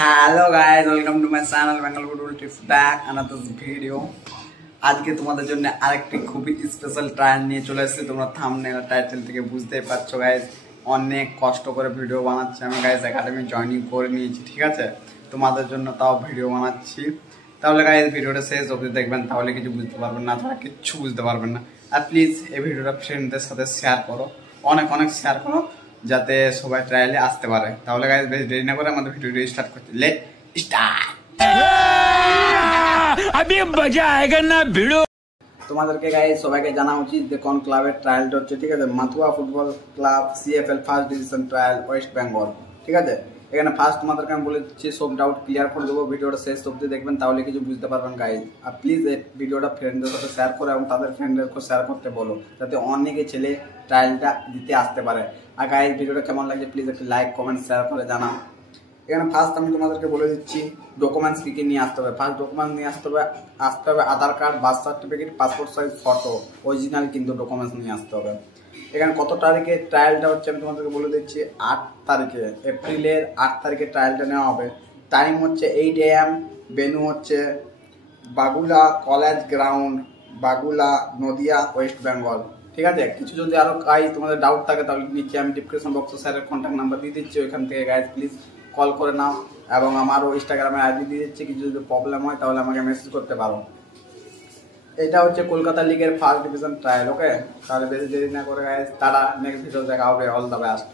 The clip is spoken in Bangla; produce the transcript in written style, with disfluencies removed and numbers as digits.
Hello guys, welcome to my channel Bengal football tips back another video. আজকে তোমাদের জন্য আরেকটি খুবই স্পেশাল ট্রায়াল নিয়ে চলে এসেছি। তোমরা থাম্বনেল টাইটেল থেকে বুঝতেই পারছো গাইস, অনেক কষ্ট করে ভিডিও বানাচ্ছি আমি গাইস। একাডেমি জয়েনিং করে নিয়েছি, ঠিক আছে? তোমাদের জন্য তাও ভিডিও বানাচ্ছি। তাহলে গাইস ভিডিওটা শেষ অবধি দেখবেন, তাহলে কিছু বুঝতে পারবেন না, তাহলে কিচ্ছু বুঝতে পারবেন না। আর প্লিজ এই ভিডিওটা ফ্রেন্ডদের সাথে শেয়ার করো, অনেক অনেক শেয়ার করো, যাতে সবাই ট্রায়ালে আসতে পারে। তাহলে গাইস বেশি দেরি না করে আমাদের ভিডিওটা স্টার্ট করতে লেট স্টার্ট। अभी मजा आएगा ना भिड़ो। তোমাদেরকে গাইস সবাইকে জানা উচিত যে কোন ক্লাবের ট্রায়ালটা হচ্ছে, ঠিক আছে? Mathua football club CFL first division trial West Bengal, ঠিক আছে? এখানে ফার্স্ট তোমাদেরকে আমি বলে দিচ্ছি, সব ডাউট ক্লিয়ার করে দেবো। ভিডিওটা শেষ অবধি দেখবেন, তাহলে কিছু বুঝতে পারবেন গাইস। আর প্লিজ এই ভিডিওটা ফ্রেন্ডদের সাথে শেয়ার করো এবং তাদের ফ্রেন্ডদেরকে শেয়ার করতে বলো, যাতে অনেকে ছেলে ট্রায়ালটা দিতে আসতে পারে। আর গাইস ভিডিওটা কেমন লাগছে প্লিজ একটি লাইক কমেন্ট শেয়ার করে জানাও। এখানে ফার্স্ট আমি তোমাদেরকে বলে দিচ্ছি ডকুমেন্টস কী কী নিয়ে আসতে হবে। ফার্স্ট ডকুমেন্টস নিয়ে আসতে হবে Aadhaar card, birth certificate, passport size photo, original কিন্তু ডকুমেন্টস নিয়ে আসতে হবে। এখানে কত তারিখে ট্রায়ালটা হচ্ছে আমি তোমাদেরকে বলে দিচ্ছি, 8 তারিখে, এপ্রিলের 8 তারিখে ট্রায়ালটা নেওয়া হবে। টাইম হচ্ছে 8 AM, ভেন্যু হচ্ছে Bagula college ground, Bagula, Nadia, West Bengal, ঠিক আছে? কিছু যদি আরও গাইজ তোমাদের ডাউট থাকে তাহলে নিচে আমি ডিসক্রিপশন বক্সে স্যারের কন্ট্যাক্ট নাম্বার দিয়ে দিচ্ছি, ওইখান থেকে গাইজ প্লিজ কল করে নাও। এবং আমারও ইনস্টাগ্রামে আইডি দিয়ে দিচ্ছি, কিছু যদি প্রবলেম হয় তাহলে আমাকে মেসেজ করতে পারো। এটা হচ্ছে কলকাতা লিগের ফার্স্ট ডিভিশন ট্রায়াল, ওকে? তাহলে বেশি দেরি না করে গাইজ তারা নেক্সট ভিডিও দেখা হবে। All the best.